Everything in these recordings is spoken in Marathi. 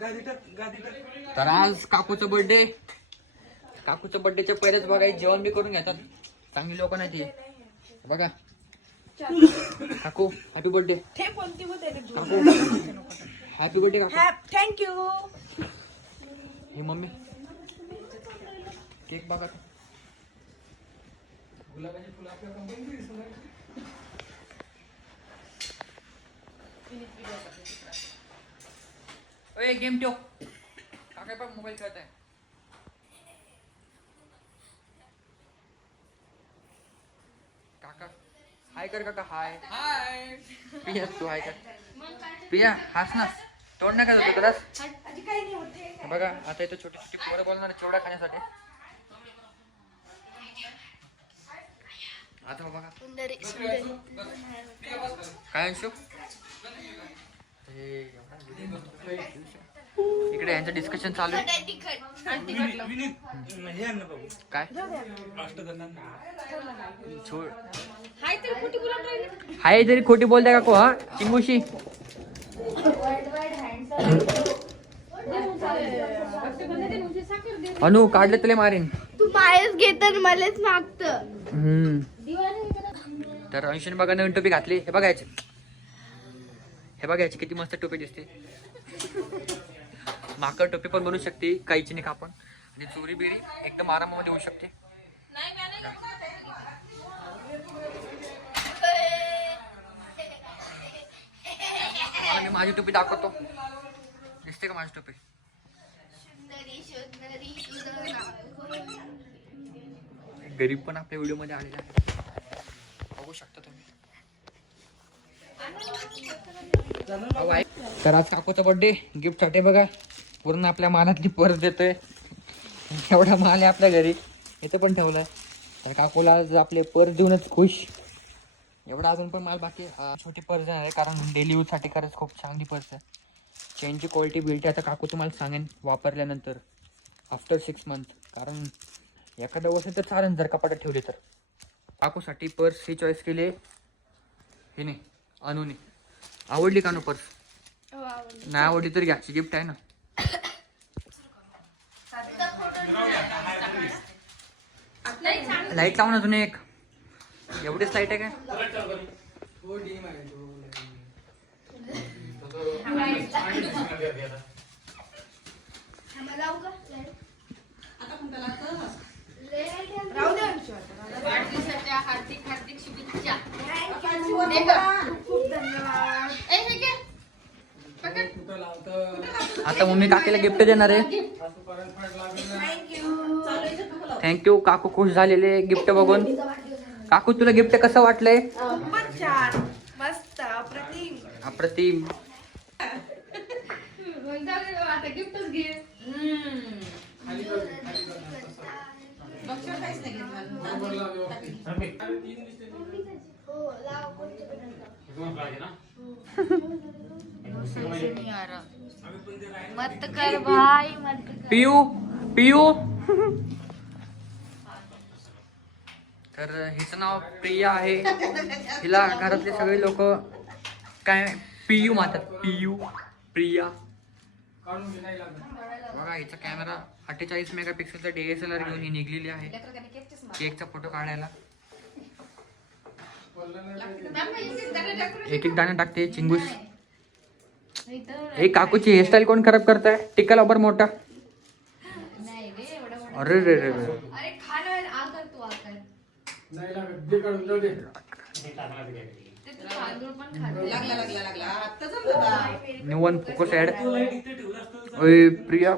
तर आज काकूचा बर्थडे. काकूच्या बर्थडेच्या पहिलेच बघा जेवण बी करून घेतात. चांगली लोक नाही ती बघा. काकू हॅपी बर्थडे. काकू हॅपी बर्थडे काकू. थँक्यू. हे मम्मी केक बघा. गुलाबाची फुलं आपल्या गेम ठेव. काका पण मोबाईल खेळत आहे. काका हाय कर. काका हाय. हाय पिया तू हाय कर. पिया हास ना. तोंड नका जातो तुला. बघा आता इथं छोटी छोटी पोरं बोलणार चिवडा खाण्यासाठी. आता बघा काय अंशू इकडे यांचं डिस्कशन चालू आहे. काय हाय तरी खोटी बोलते का को. हा चिंगूशी अनु काढले तुला मारीन. तू मायच घेत मलाच मागत. तर अंशूने बघा नवीन टोपी घातली. हे बघायचे. हे बघायची किती मस्त टोपी दिसते. माकड टोपी पण बनवू शकते काहीची कापण. आणि चोरी बिरी एकदम आरामामध्ये होऊ शकते. मी माझी टोपी दाखवतो. दिसते का माझी टोपी. गरीब पण आपल्या व्हिडिओ मध्ये आलेला आहे. बघू शकता तुम्ही. तर आज काकूचा बर्थडे गिफ्ट साठी बघा पूर्ण आपल्या मालातली पर्स देतोय. एवढा माल आहे आपल्या घरी. इथं पण ठेवलाय. तर काकूला आज आपले पर्स देऊनच खुश. एवढा अजून पण माल बाकी. छोटी पर्स आहे कारण डेली यूज साठी खरंच खूप चांगली पर्स आहे. चेनची क्वालिटी बिल्टी आता काकू तुम्हाला सांगेन वापरल्यानंतर आफ्टर 6 मंथ. कारण एखाद्या वर्षी तर चालेल जर कपाटात ठेवली तर. काकूसाठी पर्स ही चॉईस केली. हे नाही अनुने आवडली का नो पर्स. नाही आवडली तर घ्यायची गिफ्ट आहे ना. लाईट लावून अजून एक. एवढीच लाईट आहे काय. हार्दिक हार्दिक शुभेच्छा. आता मम्मी काकीला गिफ्ट देणार आहे. थँक्यू. काकू खुश झालेले गिफ्ट बघून. काकू तुला गिफ्ट कसं वाटलंय. मस्त अप्रतिम. अप्रतिम. मत कर भाई मत कर. पियू पियू. तर हिचं नाव प्रिया आहे. हिला घरातले सगळे लोक काय पियू म्हणतात. पियू प्रिया. बघा हिचा कॅमेरा 48 मेगापिक्सेलचा DSLR घेऊन ही निघलेली आहे केकचा फोटो काढायला. एक एक दाणे टाकते चिंगूस. एक काकूची हेअरस्टाईल कोण खराब करताय. टिक्का लॉबर मोठा. अरे रे रे रे. One focus ad. ओय प्रिया.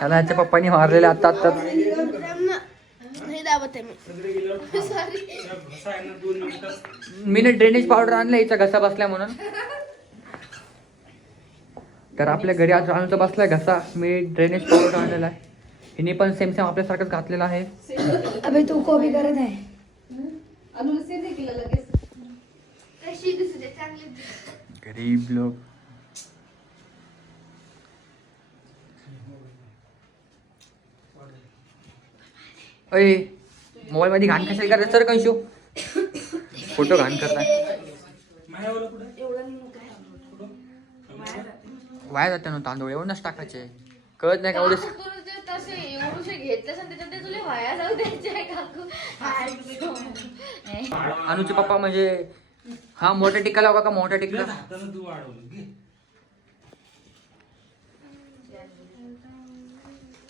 ह्याच्या पप्पानी मारलेले आता आता. मी ड्रेनेज पावडर आणलं हिचा घसा बसलाय म्हणून. तर आपल्या घरी आज राहूनचा बसलाय घसा. मी ड्रेनेज पावडर आणलेला आहे. हिने पण सेम सेम आपल्यासारखंच घातलेलं आहे. अबे तू को भी करत आहे. गरीब लोक. अय मोबाईल मध्ये घाण कशाला करायचं सर कंशू फोटो घाण करता वाया जाते ना तांदूळ एवढंच टाकायचे कळत नाही का एवढं अनुचे पप्पा म्हणजे हा मोठा टिक्का लावा का मोठा टिक्का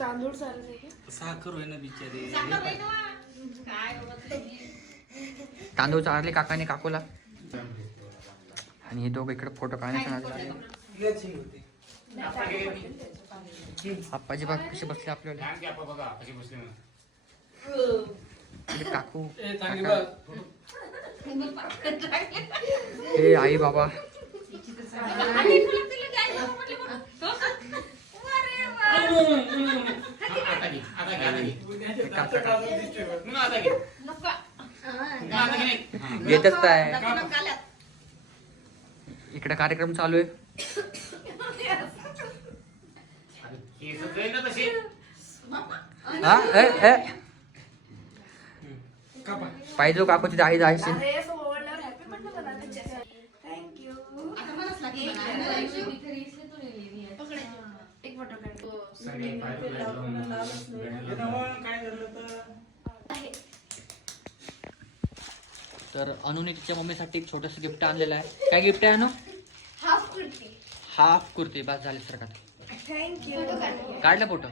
तांदूळ साखर होय ना बिचारी तांदूळ चारले काकाने काकूला आणि हे दोघं इकडे फोटो काढण्याचा आप्पाजी बाग कसे बसले आपल्याला काकू हे आई बाबा येतच काय इकडे कार्यक्रम चालू आहे पाहिजे काकूची दाढी जायची तर अनुने तिच्या मम्मीसाठी एक छोटस गिफ्ट आणलेलं आहे काय गिफ्ट आहे अनु हाफ कुर्ती बस झाले सर का थँक्यू काढला फोटो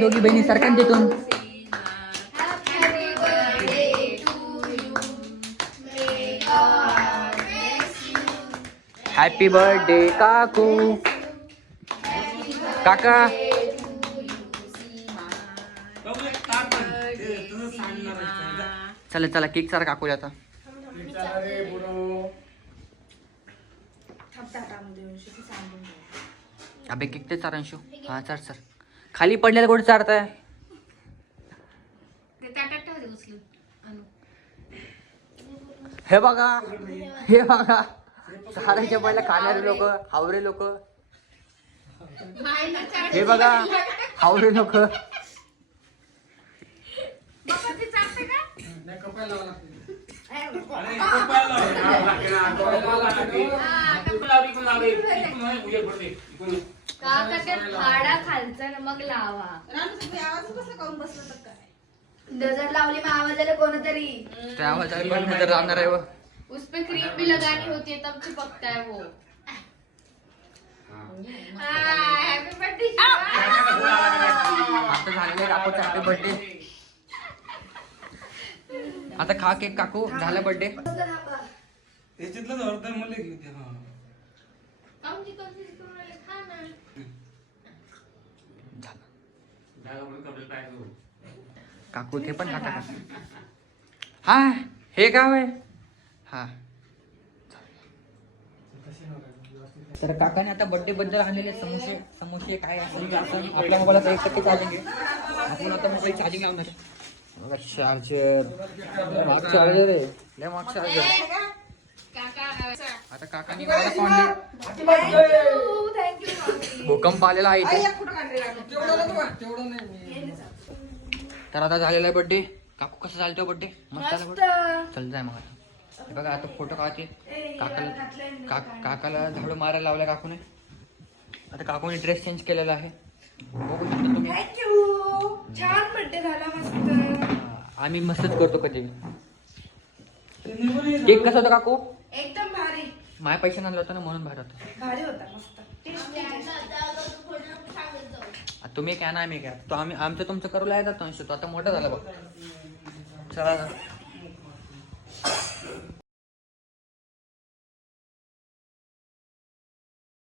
दोघी बहिणी सरकार तिथून हॅपी बर्थडे काकू काका चला चला केक चार काकूया आता अबे केक ते चारांशू हा चार सर खाली पडलेला कुठे चारताय हे बघा चारायच्या पहिला खाणारे लोक हावरे लोक हे बघा हावरे लोक खालचा मग लावा नजर लावली मग आवाजाला कोणतरी त्या आवाजाला पण नजर राहणार आहे व उसपे क्रीम भी लगानी होती है तब चिपकता है वो हैप्पी बर्थडे आता झालेलं काकूचा हॅपी बर्थडे आता खा केक काकू झाला बर्थडे याच्यातलं अर्धा मला घेऊ दे हा काकू ते पण खाता का हा हे गाव आहे हा तर काकाने आता बर्थडे बद्दल आणलेले समोसे समोसे काय असेल आपल्या मोबाईलला 1% चार्जिंग आहे आपण आता मोबाईल चार्जिंग लावणार बघा चार्जर माग चार्जर आहे लय माग चार्जर आता काकाने भूकंप आलेला आहे इथे तर आता झालेला आहे बर्थडे काकू कसं चालतो बर्थडे मस्त झाला चल जाय मग आता हे बघा आता फोटो काढते काकाला झाडू मारायला लावला काकूने आता काकूने ड्रेस चेंज केलेला आहे बघू शकता तुम्ही छान बर्थडे झाला मस्त आम्ही मस्तच करतो कधी केक कसा होता काकू एकदम भारी माझ्या पैसे आणलं होतं ना म्हणून भारी होता भारी होता मस्त तुम्ही काय ना आम्ही काय तो आम्ही आमचं तुमचं करू लागत तो आता मोठा झाला बघ चला